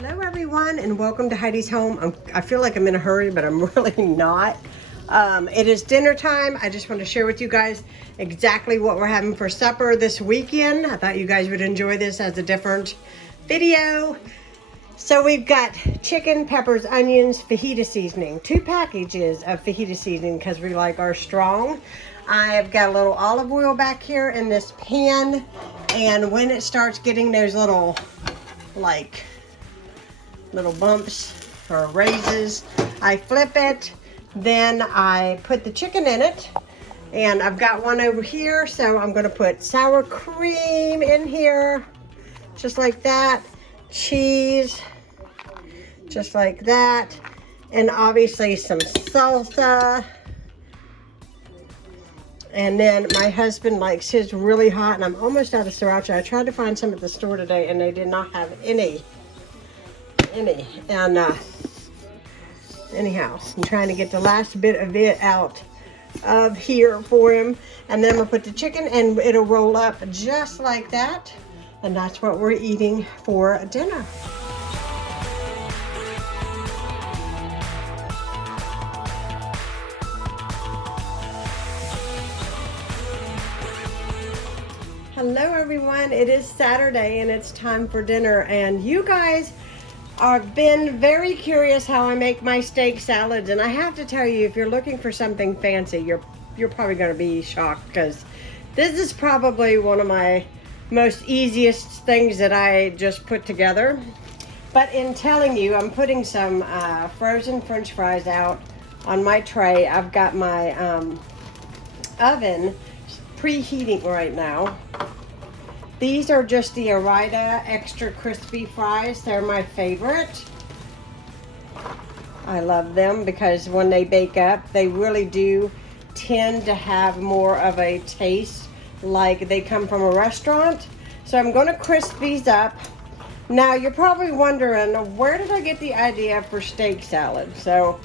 Hello everyone and welcome to Heidi's home. I feel like I'm in a hurry, but I'm really not. It is dinner time. I just want to share with you guys exactly what we're having for supper this weekend. I thought you guys would enjoy this as a different video. So we've got chicken, peppers, onions, fajita seasoning. 2 packages of fajita seasoning because we like ours strong. I've got a little olive oil back here in this pan, and when it starts getting those little bumps or raises, I flip it, then I put the chicken in it, and I've got one over here, so I'm gonna put sour cream in here, just like that, cheese, just like that, and obviously some salsa. And then my husband likes his really hot, and I'm almost out of sriracha. I tried to find some at the store today, and they did not have any. And anyhow, I'm trying to get the last bit of it out of here for him. And then I'm gonna put the chicken, and it'll roll up just like that. And that's what we're eating for dinner. Hello everyone, it is Saturday and it's time for dinner, and you guys have been very curious how I make my steak salads, and I have to tell you, if you're looking for something fancy, you're probably going to be shocked, because this is probably one of my most easiest things that I just put together. But in telling you, I'm putting some frozen French fries out on my tray. I've got my oven preheating right now. These are just the Ore-Ida extra crispy fries. They're my favorite. I love them because when they bake up, they really do tend to have more of a taste like they come from a restaurant. So I'm going to crisp these up. Now you're probably wondering, where did I get the idea for steak salad? So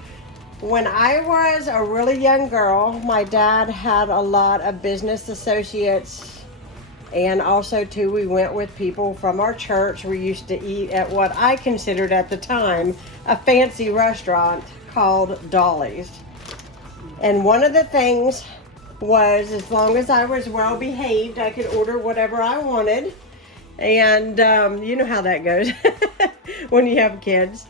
when I was a really young girl, my dad had a lot of business associates, and also too, we went with people from our church. We used to eat at what I considered at the time a fancy restaurant called Dolly's. And one of the things was, as long as I was well behaved, I could order whatever I wanted. And you know how that goes when you have kids.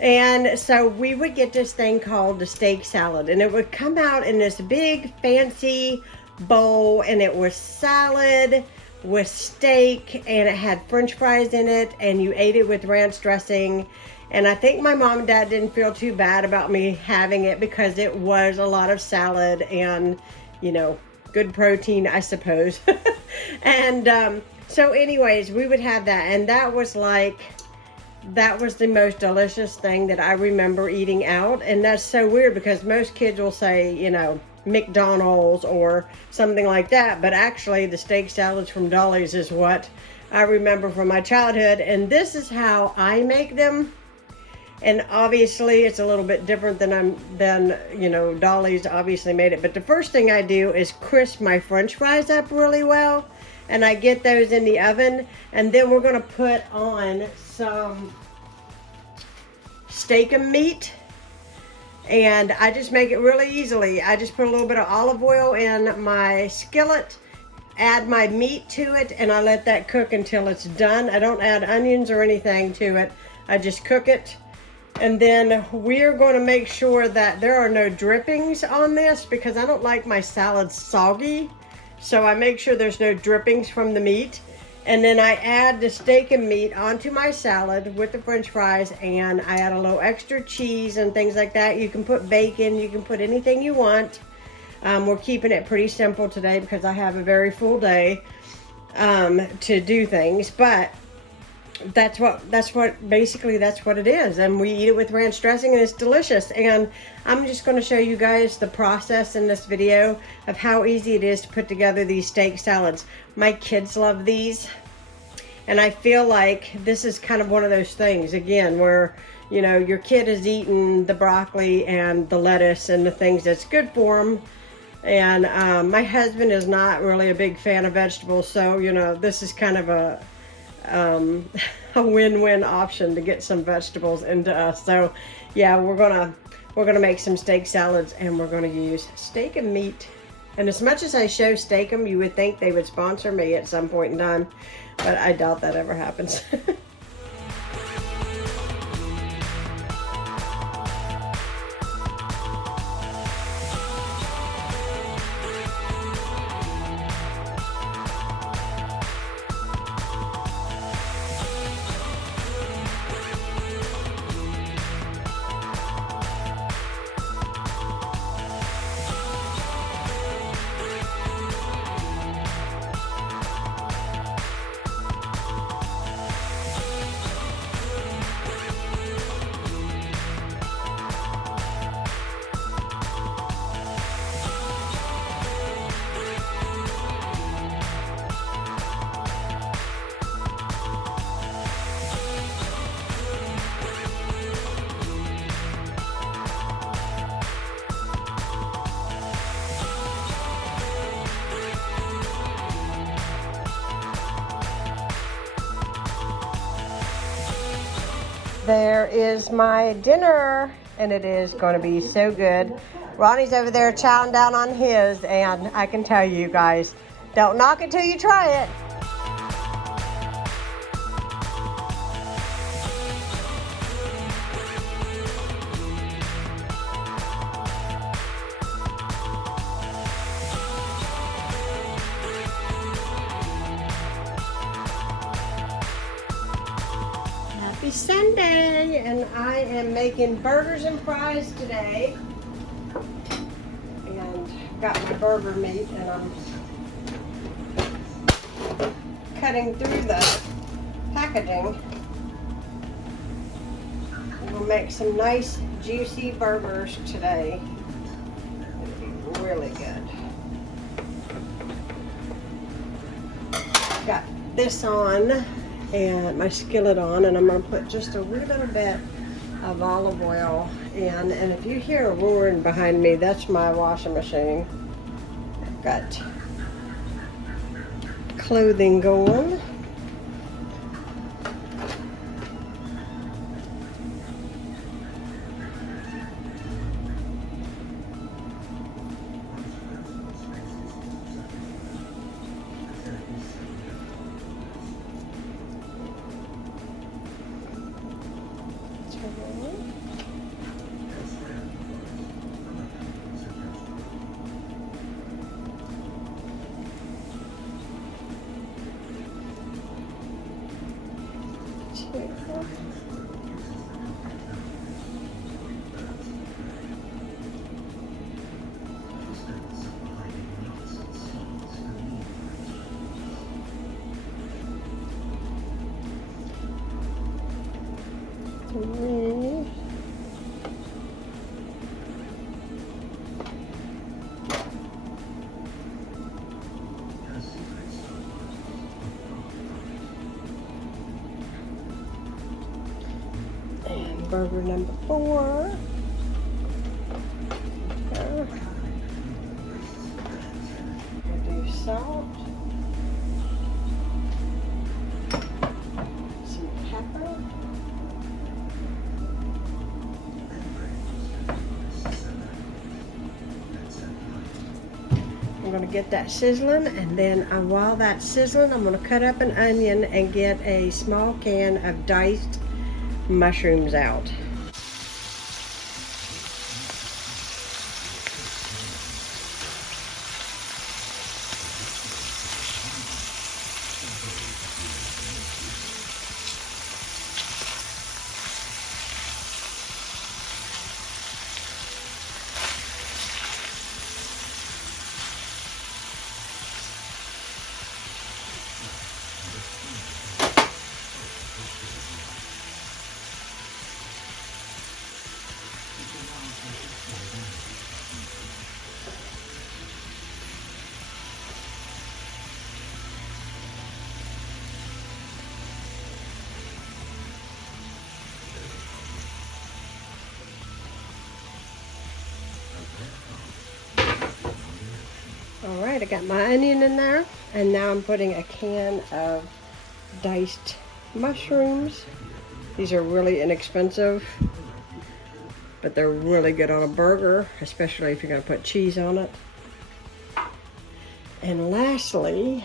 And so we would get this thing called the steak salad, and it would come out in this big fancy bowl, and it was salad with steak, and it had French fries in it, and you ate it with ranch dressing. And I think my mom and dad didn't feel too bad about me having it because it was a lot of salad and, you know, good protein, I suppose. And so anyways, we would have that, and that was the most delicious thing that I remember eating out. And that's so weird because most kids will say, you know, McDonald's or something like that, but actually the steak salads from Dolly's is what I remember from my childhood, and this is how I make them. And obviously it's a little bit different than you know, Dolly's obviously made it. But the first thing I do is crisp my French fries up really well, and I get those in the oven, and then we're going to put on some steak and meat. And I just make it really easily. I just put a little bit of olive oil in my skillet, add my meat to it, and I let that cook until it's done. I don't add onions or anything to it. I just cook it. And then we're going to make sure that there are no drippings on this because I don't like my salad soggy. So I make sure there's no drippings from the meat. And then I add the steak and meat onto my salad with the French fries, and I add a little extra cheese and things like that. You can put bacon, you can put anything you want. We're keeping it pretty simple today because I have a very full day to do things, but that's what it is. And we eat it with ranch dressing, and it's delicious. And I'm just going to show you guys the process in this video of how easy it is to put together these steak salads. My kids love these, and I feel like this is kind of one of those things again where, you know, your kid is eating the broccoli and the lettuce and the things that's good for them, and my husband is not really a big fan of vegetables, so you know, this is kind of a a win-win option to get some vegetables into us. So yeah, we're gonna make some steak salads, and we're gonna use steak and meat. And as much as I show steak 'em, you would think they would sponsor me at some point in time, but I doubt that ever happens. There is my dinner, and it is going to be so good. Ronnie's over there chowing down on his, and I can tell you guys, don't knock it till you try it. Happy Sunday, and I am making burgers and fries today, and got my burger meat, and I'm cutting through the packaging. We'll make some nice juicy burgers today. It'll be really good. Got this on and my skillet on, and I'm going to put just a little bit of olive oil in. And if you hear a roaring behind me, that's my washing machine. I've got clothing going. And burger number 4. We'll do salt, some pepper, I'm going to get that sizzling, and then while that's sizzling, I'm going to cut up an onion and get a small can of diced mushrooms out. All right, I got my onion in there, and now I'm putting a can of diced mushrooms. These are really inexpensive, but they're really good on a burger, especially if you're going to put cheese on it. And lastly,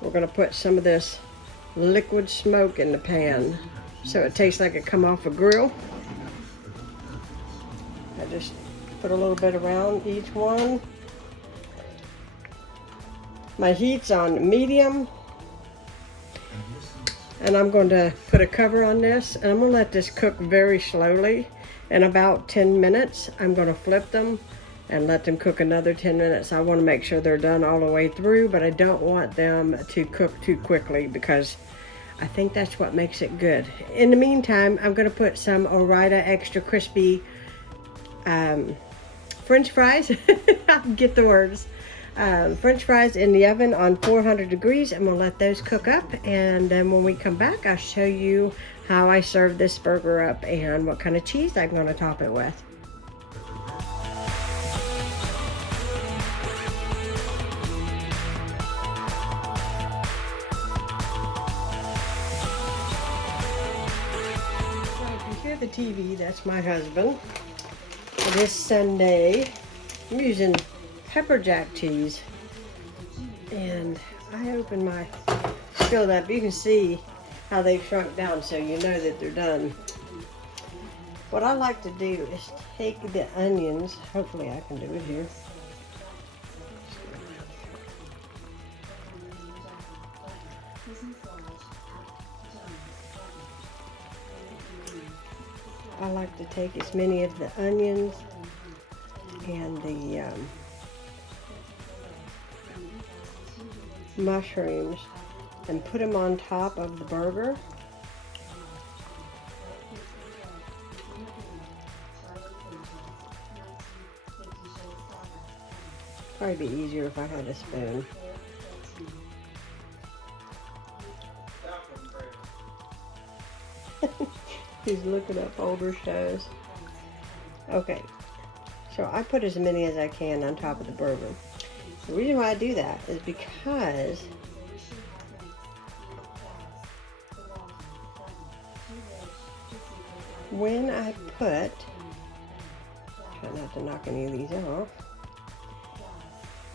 we're going to put some of this liquid smoke in the pan so it tastes like it come off a grill. I just put a little bit around each one. My heat's on medium, and I'm going to put a cover on this, and I'm going to let this cook very slowly. In about 10 minutes, I'm going to flip them and let them cook another 10 minutes. I want to make sure they're done all the way through, but I don't want them to cook too quickly because I think that's what makes it good. In the meantime, I'm going to put some Ore-Ida extra crispy French fries. I can get the words. French fries in the oven on 400 degrees, and we'll let those cook up. And then when we come back, I'll show you how I serve this burger up and what kind of cheese I'm going to top it with. The TV, that's my husband. This Sunday, I'm using pepper jack cheese, and I open my skillet up. You can see how they've shrunk down, so you know that they're done. What I like to do is take the onions. Hopefully I can do it here. I like to take as many of the onions and the mushrooms and put them on top of the burger. Probably be easier if I had a spoon. He's looking up older shows. Okay, so I put as many as I can on top of the burger. The reason why I do that is because when I put, try not to knock any of these off,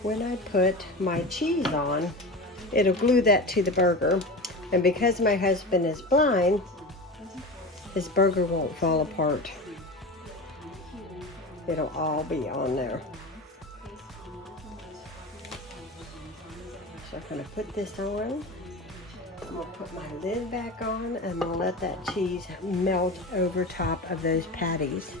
when I put my cheese on, it'll glue that to the burger. And because my husband is blind, his burger won't fall apart. It'll all be on there. So I'm going to put this on. I'm going to put my lid back on, and I'm going to let that cheese melt over top of those patties.